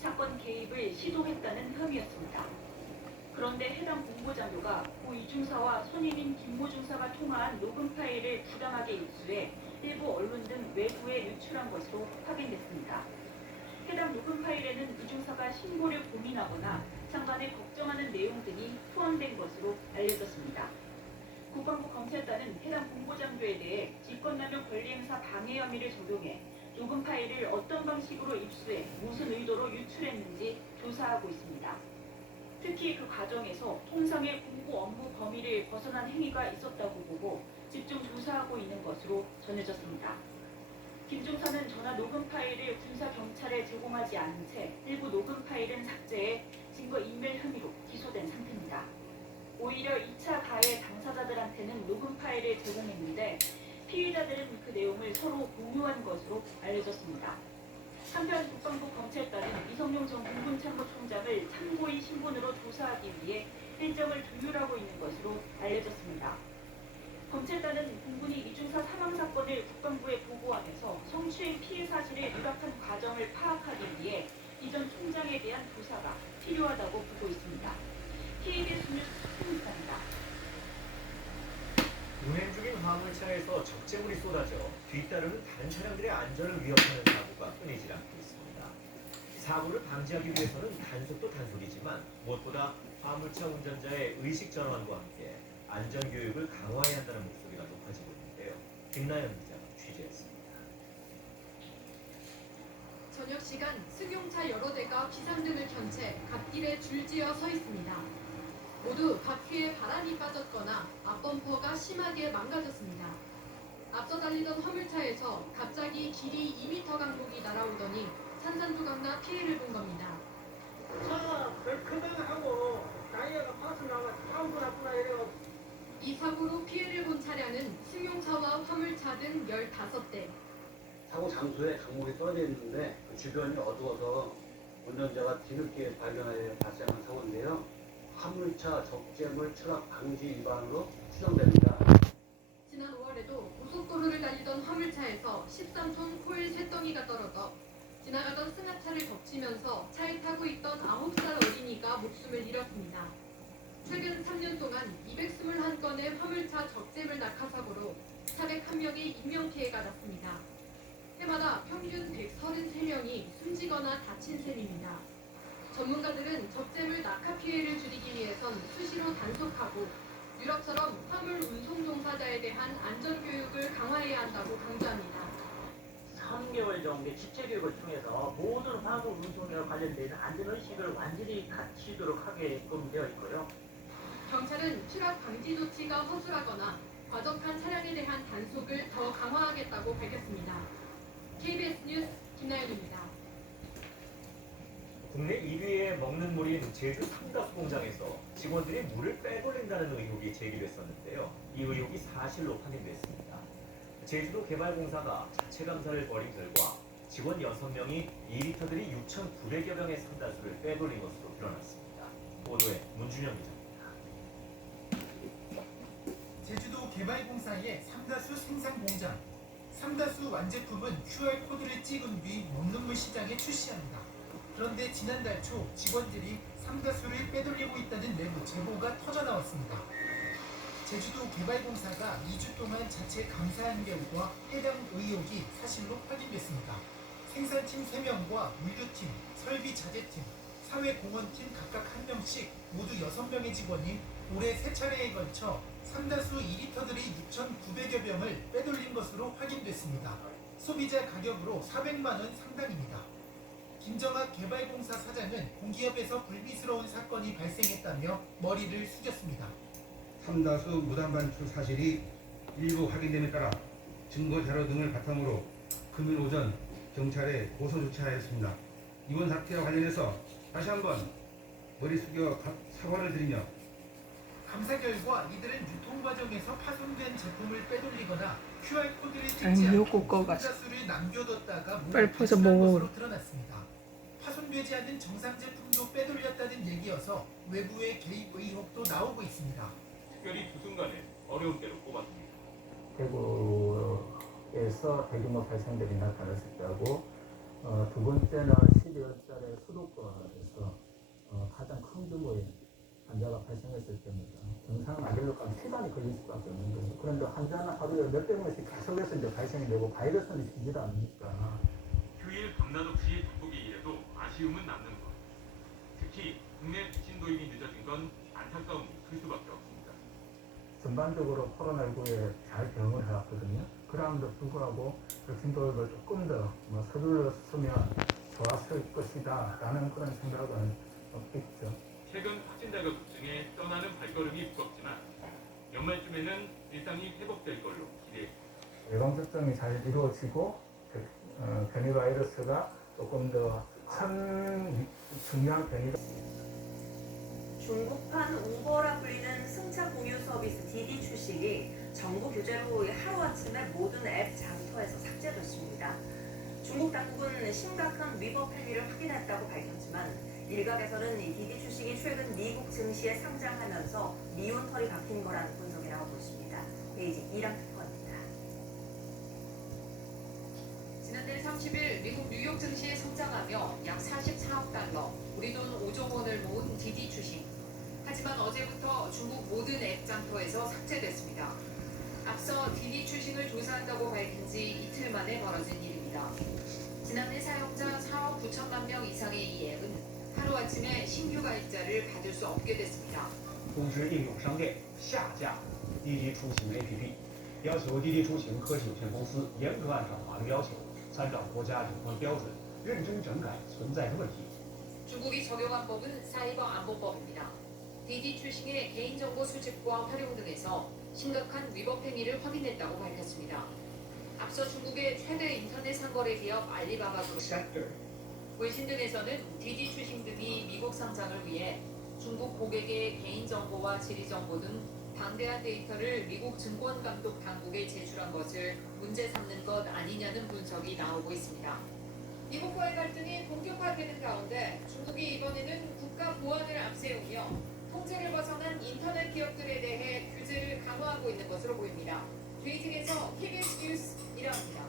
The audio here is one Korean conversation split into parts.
사건 개입을 시도했다는 혐의였습니다. 그런데 해당 공보장교가 고 이중사와 손님인 김모 중사가 통화한 녹음 파일을 부당하게 입수해 일부 언론 등 외부에 유출한 것으로 확인됐습니다. 해당 녹음 파일에는 이중사가 신고를 고민하거나 장관을 걱정하는 내용 등이 포함된 것으로 알려졌습니다. 국방부 검찰단은 해당 공보장교에 대해 직권남용 권리행사 방해 혐의를 적용해 녹음 파일을 어떤 방식으로 입수해 무슨 의도로 유출했는지 조사하고 있습니다. 특히 그 과정에서 통상의 공보 업무 범위를 벗어난 행위가 있었다고 보고 집중 조사하고 있는 것으로 전해졌습니다. 김 중사는 전화 녹음 파일을 군사 경찰에 제공하지 않은 채 일부 녹음 파일은 삭제해 증거인멸 혐의로 기소된 상태입니다. 오히려 2차 가해 당사자들한테는 녹음 파일을 제공했는데 피의자들은 그 내용을 서로 공유한 것으로 알려졌습니다. 한편 국방부 검찰단은 이성용 전 공군참모총장을 참고인 신분으로 조사하기 위해 일정을 조율하고 있는 것으로 알려졌습니다. 검찰단은 공군이 이중사 사망 사건을 국방부에 보고하면서 성추행 피해 사실을 누락한 과정을 파악하기 위해 이 전 총장에 대한 조사가 필요하다고 보고 있습니다. KBS 뉴스 송입니다. 운행 중인 화물차에서 적재물이 쏟아져 뒤따르는 다른 차량들의 안전을 위협하는 사고가 끊이질 않고 있습니다. 사고를 방지하기 위해서는 단속도 단속이지만 무엇보다 화물차 운전자의 의식 전환과 함께 안전교육을 강화해야 한다는 목소리가 높아지고 있는데요. 김나연 기자가 취재했습니다. 저녁 시간 승용차 여러 대가 비상등을 켠 채 갓길에 줄지어 서 있습니다. 모두 바퀴에 바람이 빠졌거나 앞범퍼가 심하게 망가졌습니다. 앞서 달리던 화물차에서 갑자기 길이 2m 강목이 날아오더니 산산조각 피해를 본 겁니다. 차가 크다 하고 다이어가 파스 나가 아무거나 이래가 이 사고로 피해를 본 차량은 승용차와 화물차 등 15대. 사고 장소에 강목이 떨어져 있는데 그 주변이 어두워서 운전자가 뒤늦게 발견하여 발생한 사고인데요. 화물차 적재물 추락 방지 위반으로 추정됩니다. 지난 5월에도 고속도로를 달리던 화물차에서 13톤 코일 쇳덩이가 떨어져 지나가던 승합차를 덮치면서 차에 타고 있던 9살 어린이가 목숨을 잃었습니다. 최근 3년 동안 221건의 화물차 적재물 낙하사고로 401명의 인명피해가 났습니다. 해마다 평균 133명이 숨지거나 다친 셈입니다. 전문가들은 적재물 낙하 피해를 줄이기 위해선 수시로 단속하고 유럽처럼 화물 운송 종사자에 대한 안전교육을 강화해야 한다고 강조합니다. 3개월 정도의 집체교육을 통해서 모든 화물 운송과 관련된 안전의식을 완전히 갖추도록 하게끔 되어 있고요. 경찰은 추락 방지 조치가 허술하거나 과적한 차량에 대한 단속을 더 강화하겠다고 밝혔습니다. KBS 뉴스 김나연입니다. 국내 1위의 먹는 물인 제주 삼다수 공장에서 직원들이 물을 빼돌린다는 의혹이 제기됐었는데요. 이 의혹이 사실로 확인됐습니다. 제주도 개발공사가 자체 감사를 벌인 결과 직원 6명이 2리터들이 6,900여 병의 삼다수를 빼돌린 것으로 드러났습니다. 보도에 문준영 기자입니다. 제주도 개발공사의 삼다수 생산 공장. 삼다수 완제품은 QR코드를 찍은 뒤 먹는 물 시장에 출시합니다. 그런데 지난달 초 직원들이 삼다수를 빼돌리고 있다는 내부 제보가 터져나왔습니다. 제주도 개발공사가 2주 동안 자체 감사한 결과 해당 의혹이 사실로 확인됐습니다. 생산팀 3명과 물류팀, 설비자재팀, 사회공헌팀 각각 1명씩 모두 6명의 직원이 올해 3차례에 걸쳐 삼다수 2리터들이 6,900여 병을 빼돌린 것으로 확인됐습니다. 소비자 가격으로 400만 원 상당입니다. 김정학 개발공사 사장은 공기업에서 불미스러운 사건이 발생했다며 머리를 숙였습니다. 삼다수 무단 반출 사실이 일부 확인됨에 따라 증거 자료 등을 바탕으로 금일 오전 경찰에 고소 조치하였습니다. 이번 사태와 관련해서 다시 한번 머리 숙여 사과를 드리며 감사 결과 이들은 유통 과정에서 파손된 제품을 빼돌리거나 QR코드를 찍지 않고 삼다수를 남겨뒀다가 물을 배출한 것으로 드러났습니다. 파손되지 않은 정상 제품도 빼돌렸다는 얘기여서 외부의 개입 의혹도 나오고 있습니다. 특별히 두 순간에 어려운 때로 꼽았습니다. 대구에서 대규모 발생들이 나타났을 때하고 두 번째는 12월달에 수도권 환자가 발생했을 때입니다. 증상을 알리려고 하면 시간이 걸릴 수밖에 없는 거죠. 그런데 환자는 하루에 몇백 명씩 계속해서 이제 발생이 되고 바이러스는 생기다 않으니까. 휴일 밤낮 없이 바쁘게 일해도 아쉬움은 남는 것. 특히 국내 백신 도입이 늦어진 건 안타까움이 클 수밖에 없습니다. 전반적으로 코로나19에 잘 대응을 해왔거든요. 그럼에도 불구하고 백신 도입을 조금 더 서둘렀으면 좋았을 것이다 라는 그런 생각은 있죠. 최근 확진자가 급증해 떠나는 발걸음이 무겁지만 연말쯤에는 일상이 회복될 걸로 기대됩니다. 예방접종이 잘 이루어지고 변이 바이러스가 조금 더 큰 중요한 변이가 중국판 우버라 불리는 승차 공유 서비스 디디 출시기 정부 규제로 하루아침에 모든 앱 장터에서 삭제됐습니다. 중국 당국은 심각한 위법 행위를 확인했다고 밝혔지만 일각에서는 이 디디 출시기 최근 미국 증시에 상장하면서 미운털이 박힌 거라는 분석이 나오고 있습니다. 베이징 이랑 특파원입니다. 지난달 30일 미국 뉴욕 증시에 상장하며 약 44억 달러, 우리 돈 5조 원을 모은 디디 주식. 하지만 어제부터 중국 모든 앱 장터에서 삭제됐습니다. 앞서 디디 주식을 조사한다고 밝힌 지 이틀 만에 벌어진 일입니다. 지난해 사용자 4억 9천만 명 이상의 이 앱은 하루아침에 신규 가입자를 받을 수 없게 됐습니다. 通知应用商店下架滴滴出行 APP， 要求滴滴出行科技有限公司严格按照法律要求，参照国家有关标准，认真整改存在的问题。 중국이 적용한 법은 사이버 안보법입니다. 디디 출싱의 개인정보 수집과 활용 등에서 심각한 위법 행위를 확인했다고 밝혔습니다. 앞서 중국의 최대 인터넷 상거래 기업 알리바바 그룹 외신 등에서는 디디 출싱 등이 미국 상장을 위해 중국 고객의 개인정보와 지리정보 등 방대한 데이터를 미국 증권감독 당국에 제출한 것을 문제 삼는 것 아니냐는 분석이 나오고 있습니다. 미국과의 갈등이 본격화되는 가운데 중국이 이번에는 국가 보안을 앞세우며 통제를 벗어난 인터넷 기업들에 대해 규제를 강화하고 있는 것으로 보입니다. 베이징에서 KBS 뉴스 이라입니다.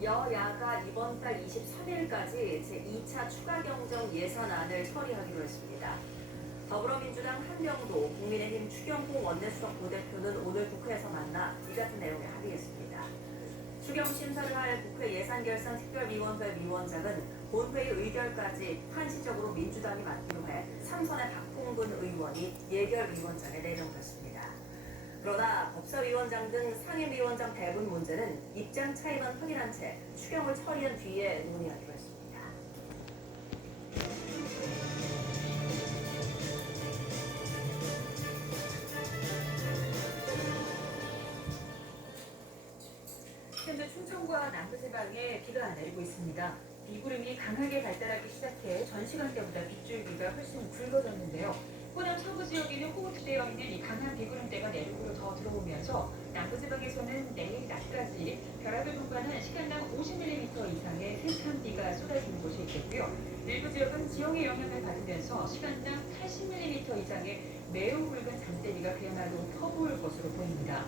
여야가 이번 달 23일까지 제2차 추가 경정 예산안을 처리하기로 했습니다. 더불어민주당 한명도, 국민의힘 추경호 원내수석 부대표는 오늘 국회에서 만나 이 같은 내용에 합의했습니다. 추경 심사를 할 국회 예산결산특별위원회 위원장은 본회의 의결까지 한시적으로 민주당이 맡기로 해 삼선의 박홍근 의원이 예결위원장에 내정됐습니다. 그러나 법사위원장 등 상임위원장 배분 문제는 입장 차이만 확인한 채 추경을 처리한 뒤에 논의하기로 했습니다. 현재 충청과 남부지방에 비가 내리고 있습니다. 비구름이 강하게 발달하기 시작해 전 시간대보다 빗줄기가 훨씬 굵어졌는데요. 호남 서부 지역에는 호흡되어 있는 이 강한 비구름대가 내륙으로 더 들어오면서 남부지방에서는 내일 낮까지 벼락을 통과하는 시간당 50mm 이상의 세찬 비가 쏟아지는 곳이 있겠고요. 일부 지역은 지형의 영향을 받으면서 시간당 80mm 이상의 매우 굵은 장대비가 그야말로 퍼부을 것으로 보입니다.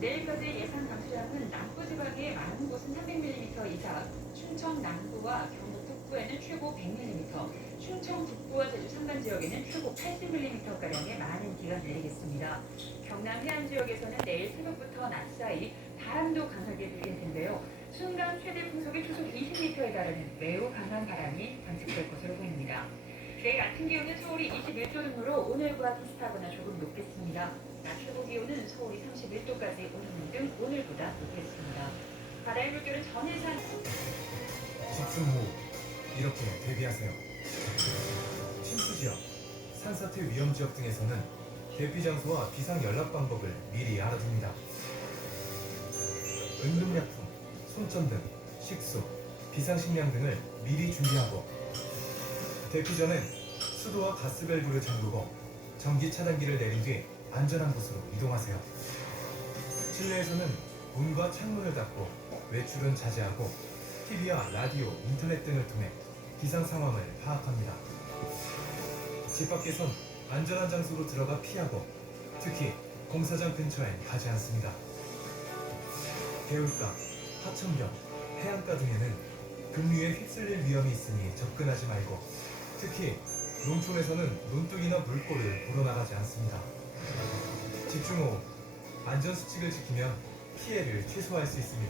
내일까지 예상 강수량은 남부지방의 많은 곳은 300mm 이상, 충청 남부와 경북 북부에는 최고 100mm, 충청 북부와 제주 산간 지역에는 최고 80mm가량의 많은 비가 내리겠습니다. 경남 해안 지역에서는 내일 새벽부터 낮 사이 바람도 강하게 불릴 텐데요. 순간 최대 풍속이 초속 20m에 달하는 매우 강한 바람이 관측될 것으로 보입니다. 내일 아침 기온은 서울이 21도 등으로 오늘과 비슷하거나 조금 높겠습니다. 낮 최고 기온은 서울이 31도까지 오르는 등 오늘보다 높겠습니다. 바다의 물결은 전해산 집중 후 이렇게 대비하세요. 침수지역, 산사태 위험지역 등에서는 대피 장소와 비상 연락 방법을 미리 알아둡니다. 응급약품, 손전 등, 식수, 비상식량 등을 미리 준비하고 대피 전엔 수도와 가스밸브를 잠그고 전기 차단기를 내린 뒤 안전한 곳으로 이동하세요. 실내에서는 문과 창문을 닫고 외출은 자제하고 TV와 라디오, 인터넷 등을 통해 비상 상황을 파악합니다. 집 밖에선 안전한 장소로 들어가 피하고 특히 공사장 근처엔 가지 않습니다. 개울가, 하천경, 해안가 등에는 급류에 휩쓸릴 위험이 있으니 접근하지 말고 특히 농촌에서는 논둑이나 물꼬를 우러나가지 않습니다. 집중호우, 안전수칙을 지키면 피해를 최소화할 수 있습니다.